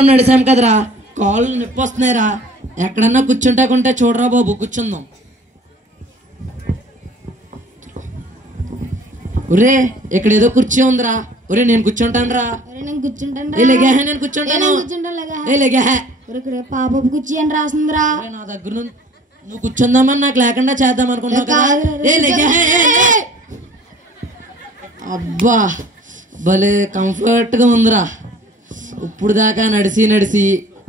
దూరం నడిచాం కదరా, కాళ్ళు నొప్పి వస్తున్నాయిరా. ఎక్కడన్నా కూర్చుంటాకుంటే చూడరా బాబు, కూర్చుందాం. ఒరే ఇక్కడ ఏదో కుర్చీ ఉందిరా. ఒరే నేను కూర్చుంటాను రా. నేను కూర్చుంటాను. నేను కూర్చుంటాను. పాప కుర్చీ అని రాసిందిరా. నా దగ్గర నువ్వు కూర్చుందామని నాకు లేకుండా చేద్దాం అనుకుంటున్నావు కదా. అబ్బా భలే కంఫర్ట్ గా ఉందిరా. ఇప్పుడు దాకా నడిచి నడిచి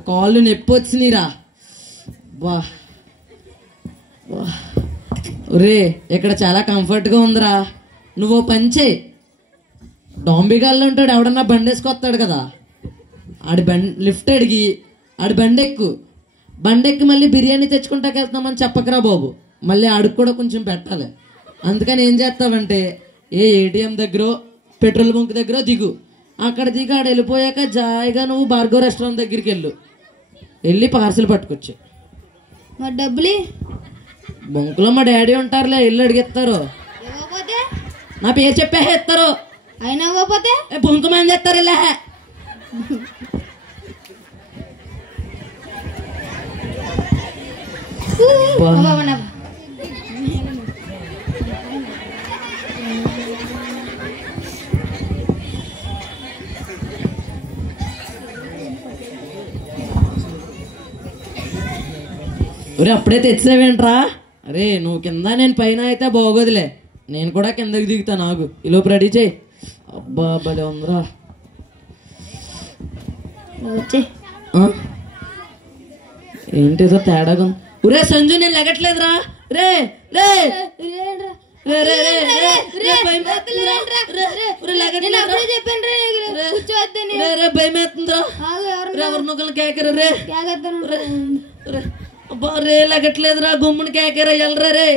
కాళ్ళు నొప్పి వచ్చినాయిరా. బా ఒరే ఇక్కడ చాలా కంఫర్ట్ గా ఉందిరా. నువ్వు పని చేయి, డాంబిగాల్లో ఉంటాడు ఎవడన్నా బండి వేసుకొస్తాడు కదా, ఆడి లిఫ్ట్ అడిగి ఆడి బండెక్కి మళ్ళీ బిర్యానీ తెచ్చుకుంటాకి వెళ్తున్నామని చెప్పకరా బాబు. మళ్ళీ ఆడికి కూడా కొంచెం పెట్టాలి. అందుకని ఏం చేస్తావంటే ఏటీఎం దగ్గర పెట్రోల్ బంక్ దగ్గర దిగు. అక్కడ దిగి ఆడ వెళ్ళిపోయాక జాయిగా నువ్వు భార్గవ్ రెస్టారెంట్ దగ్గరికి వెళ్ళి పార్సిల్ పట్టుకొచ్చు. మా డబ్బులు బంకులో మా డాడీ ఉంటారులే, ఇల్లు అడిగిస్తారు. నా పేరు చెప్పే ఇస్తారు. అయినా ఇవ్వకపోతే బొంకు మంది చేస్తారు. ఇలా అప్పుడే తెచ్చినావేంట్రా? అరే నువ్వు కింద నేను పైన అయితే బాగోదులే, నేను కూడా కిందకి దిగుతా. నాకు ఈలోపు రెడీ చేయి. అబ్బా భలే ఉందిరా. ఏంటిదో తేడాగా. ఒరే సంజు నేను లెగట్లేదురా. రే రే భయమేస్తుందిరా. ఎవరినొకరు కేకరు. రే అబ్బా రే లెగట్లేదురా. గుమ్ముని కేకరా ఎల్రా. రే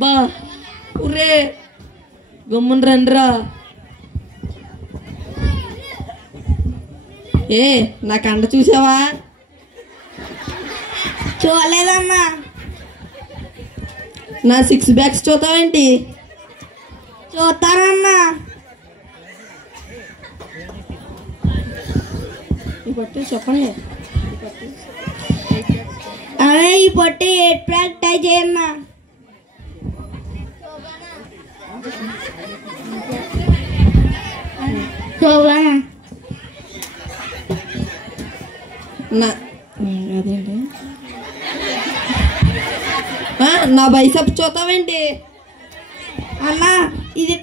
బా ఊరే గుమ్మని రండిరా. నా కండ చూసావా? చూడలేదమ్మా. నా 6 బ్యాగ్స్ చూస్తావేంటి? చూస్తానమ్మా. చెప్పండి. అదే ఈ పొట్టి 8 ప్యాక్ ట్రై చేయన్నా. నా బైసప్ చూస్తావేంటి? అన్నా ఇది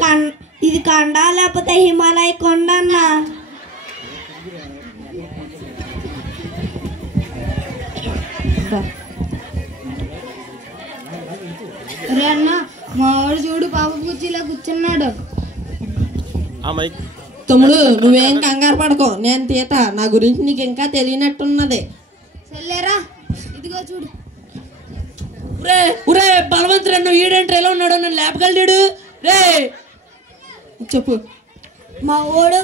కొండ లేకపోతే హిమాలయ కొండ అన్నా. అరే అన్న మా వాడు చూడు పాప కుర్చీలో కూర్చున్నాడు. తమ్ముడు నువ్వేం కంగారు పడకో, నేను తీత. నా గురించి నీకు ఇంకా తెలియనట్టున్నది. సర్లేరా ఇదిగో చూడు. ఒరే బలవంతుడు నువ్వు ఈడేంటి ఎలా ఉన్నాడు? నన్ను లేపగలడు. రే చెప్పు. మా వాడు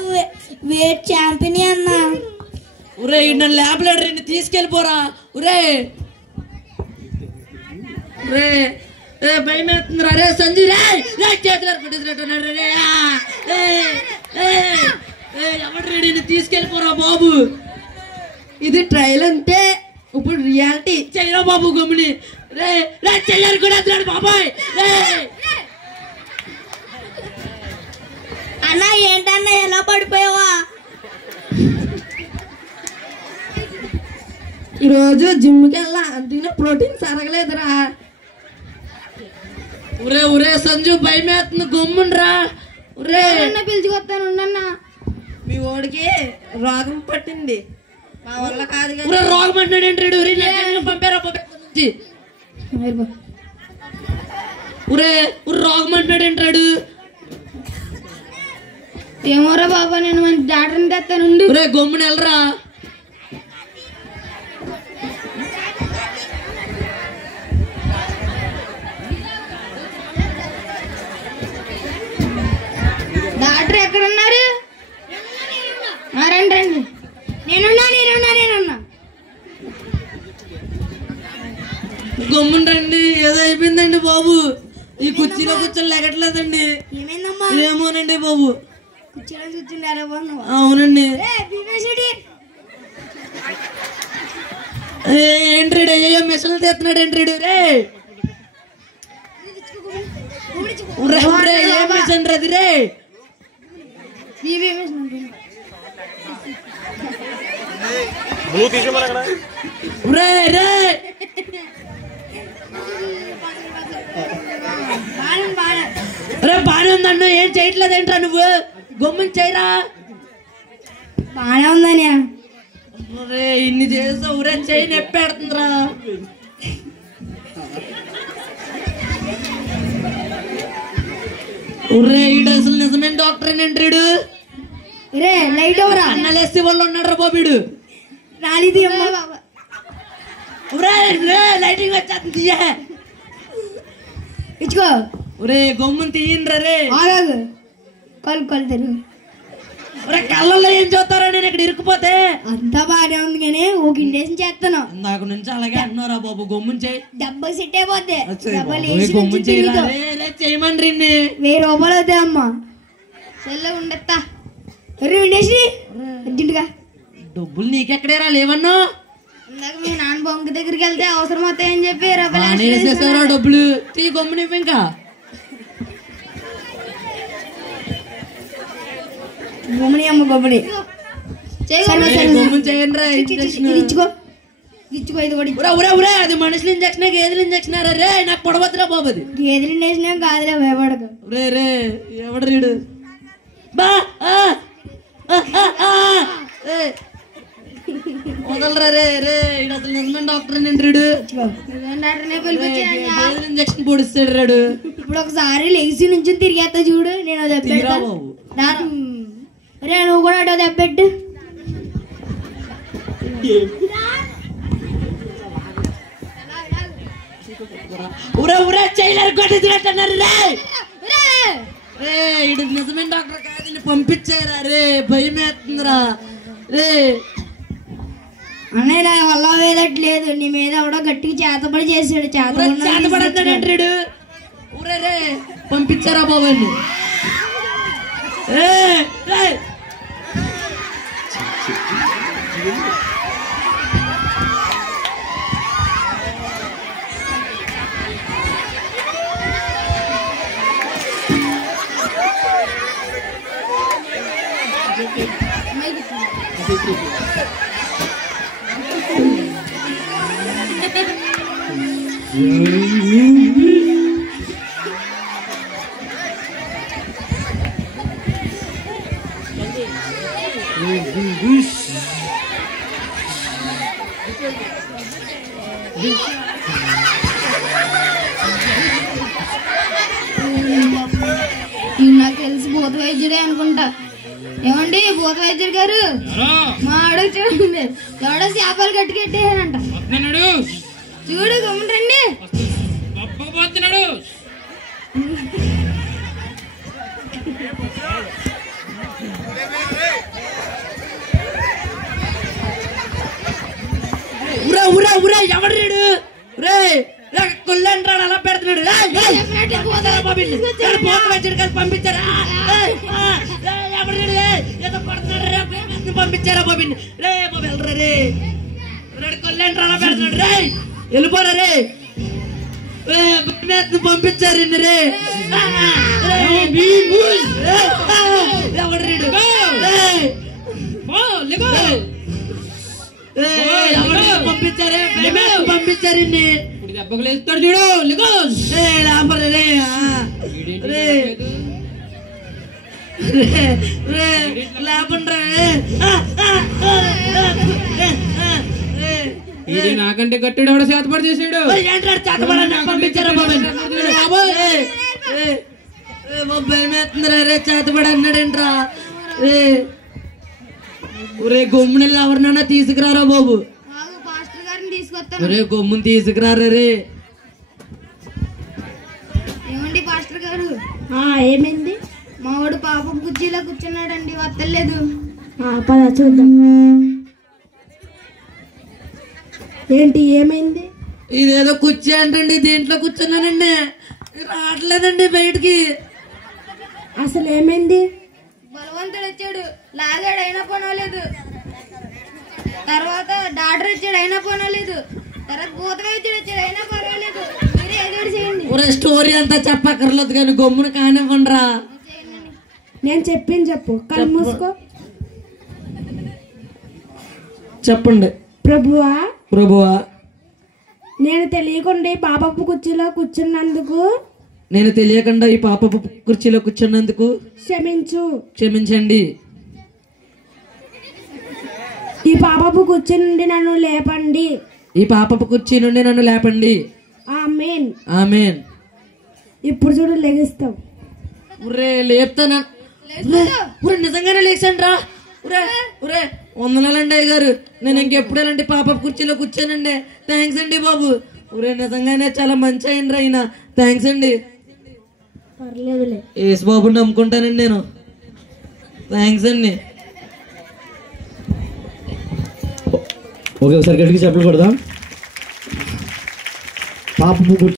వెయిట్ ఛాంపియన్ అన్న. ఒరే నన్ను లేపలేడు. నిన్ను తీసుకెళ్ళిపోరా. ఒరే రే భయం వేస్తుందిరా. రే సంజయ్ రే చేతులు కుట్టినట్టున్నాడు. రే ఎవడు రెడీ తీసుకెళ్ళిపోరా బాబు. ఇది ట్రైల్ అంటే ఇప్పుడు రియాలిటీ చెయ్యరా బాబు. గమ్ముని రే రే చెయ్యాలి కూడా బాబాయ్. అన్న ఏంటన్నా ఎలా పడిపోయావా? ఈరోజు జిమ్కి వెళ్ళా, అందుకనే ప్రోటీన్స్ అరగలేదురా. ఒరే సంజు భయం వేస్తుంది. గమ్మునరా. పిలుచుకొస్తాను ఉండన్నా. మీ ఓడికి రోగం పట్టింది, మా వల్ల కాదు. రోగం అంటాడు. పంపారా రోగం అంటాడు ఏంటాడు? ఏమోరా బాబా, నేను మంచి డాక్టర్ని తెస్తాను. గమ్మున వెళ్ళరా. డాక్టర్ ఎక్కడున్నారు? రండి రండి. నేనున్నా. గమ్మున రండి. ఏదో అయిపోయిందండి బాబు. ఈ కుర్చీలో కూర్చొని లెగట్లేదండి. ఏమోనండి బాబు. కూర్చోని కూర్చుంటారా? అవునండి. ఏంట్రీడు అయ్యో మిషన్లు తీస్తున్నాడు ఏంట్రీడు రే ఏ మిషన్ రది రే రే రే రే బానే ఉందన్ను ఏం చేయట్లేదేంట్రా నువ్వు గమ్ముని చేయరా బానే ఉందని రే ఇన్ని చేసావు రే చేయి నొప్పి పెడుతుందిరా రే ఈడు అసలు నిజమైన డాక్టర్ ఏంట్రీడు రే లైట్ ఎవరా అన్నలేసి వాళ్ళు ఉన్నాడు రా బాబీడు రాలిది అమ్మ రే రే లైటింగ్ వచ్చేస్తుంది ఇచ్చుకో రే గమ్ముని తీయండి రే ఆగదు కలు తెరుగు రే కళ్ళల్లో ఏం చూస్తారా నేను ఇక్కడ ఇరుక్కుపోతే అంతా బాగానే ఉంది కానీ ఒక ఇండేషన్ చేస్తాను నాకు నుంచి అలాగే అంటున్నారా బాబు గమ్ముని చేయి డబ్బా సెట్ అయిపోద్ది గమ్ముని చేయరా చేయమండ్రి 1000 రూపాయలు అవుతాయి అమ్మా సెల్ల ఉండెత్తా ఇండేసి అర్జెంటుగా డబ్బులు నీకెక్కడేరా లేవన్నా ఇందాక మీ నాన్న బొంక దగ్గరికి వెళ్తే అవసరం అవుతాయని చెప్పి వేసేసారా డబ్బులు తీ గమ్ముని ఇంకా గమ్ముని అమ్మ గమ్ముని గమ్ముని చేయండి ఇచ్చుకో ఇది కూడా అది మనుషుల ఇంజక్షన్ గేదెల ఇంజక్షన్ రే నాకు పొడవద్దురా బాబు అది గేదెలు ఇండేసిన కాదులే భయపడదు రే రే ఎవడు రీడు బా వదలరా రే రే ఇడు అసలు నిజమైన డాక్టర్ అండి రీడు గేదెల ఇంజక్షన్ పొడిస్తాడు రాడు ఇప్పుడు ఒకసారి లేచి నుంచి తిరిగేస్తా చూడు నేను దెబ్బెడతా బాబు రే నువ్వు కూడా అటో దెబ్బెట్టు చేయలేరు కొట్టించినట్టున్నారు రే ఇడు నిజమైన డాక్టర్ కాదు పంపించారా రే భయం వేస్తుందిరా రే అన్నయ్య నా వల్ల వేదట్లేదు నీ మీద ఎవడో గట్టిగా చేతబడి చేసాడు చేతబడతాడు ఊరే రే పంపించారా బాబాన్ని నాకు తెలిసి భూత వైద్యుడే అనుకుంటా ఏమండి భూత వైద్యుడు గారు మా అడుగు చూడండి ఎవడో చేపలు కట్టుకెట్టేయారంట చూడు గమ్ముంటండి ఎవడు రీడు రే కొల్లంటాడు అలా పెడుతున్నాడు పంపించారా ఏదో పడుతున్నాడు పంపించారా బాబిని రే బాబు వెళ్ళరా రే కొల్లంటాడు అలా పెడుతున్నాడు రే వెళ్ళిపోరా రే పంపించారు రే ఎవడు రీడు పంపించారే పంపించారు దెబ్బకు లేస్తాడు చూడు నాకంటే గట్టిడు ఎవడో చేతపడి చేసాడు పంపించారా భయమేస్తుందిరా రే చేతపడి అన్నాడేంట్రా ఒరే గమ్ముని ఎవరినైనా తీసుకురారా బాబు పాస్టర్ గారిని తీసుకొస్తాను ఒరే గమ్ముని తీసుకురారా రే ఏమండి పాస్టర్ గారు ఏమైంది మా వాడు పాపం కుర్చీలో కూర్చున్నాడండి వత్తలేదు పద చూద్దాం ఏంటి ఏమైంది ఇదేదో కుర్చీ అంటండి దీంట్లో కూర్చున్నానండి రావట్లేదండి బయటికి అసలు ఏమైంది బలవంతుడు వచ్చాడు లాగాడు అయినా పోనలేదు తర్వాత డాక్టర్ వచ్చాడు అయినా పోనలేదు తర్వాత భూత వైద్యుడు వచ్చాడు, అయినా పర్వాలేదు, మీరే ఏదో ఒకటి చేయండి. ఒరే స్టోరీ అంతా చెప్పక్కర్లేదు కానీ గమ్మున కానివ్వండి రా. నేను చెప్పింది చెప్పు, కళ్ళు మూసుకో. చెప్పండి. ప్రభువా, ప్రభువా, నేను తెలియకుండా ఈ పాపపు కుర్చీలో కూర్చున్నందుకు నేను తెలియకుండా ఈ పాప కుర్చీలో కూర్చున్నందుకు క్షమించు. క్షమించండి. ఈ పాపపు కుర్చీ నుండి నన్ను లేపండి. ఈ పాపపు కుర్చీ నుండి నన్ను లేపండి. ఆమేన్. ఆమేన్. ఇప్పుడు చూడు లెగిస్తావు. ఒరే లేపుతానా? ఒరే నిజంగానే లేచాను రా. ఒరే ఒరే వందనాలండి అయ్య గారు, నేను ఇంకెప్పుడు ఇలాంటి పాపపు కుర్చీలో కూర్చానండి. థ్యాంక్స్ అండి బాబు. ఒరే నిజంగానే చాలా మంచి అయింది అయినా. థ్యాంక్స్ అండి. పర్లేదులే. యేసు బాబుని నమ్ముకుంటానండి నేను. థ్యాంక్స్ అండి. ఓకే, ఒకసారి గట్టిగా చెప్పలు కొడదాం. పాపపు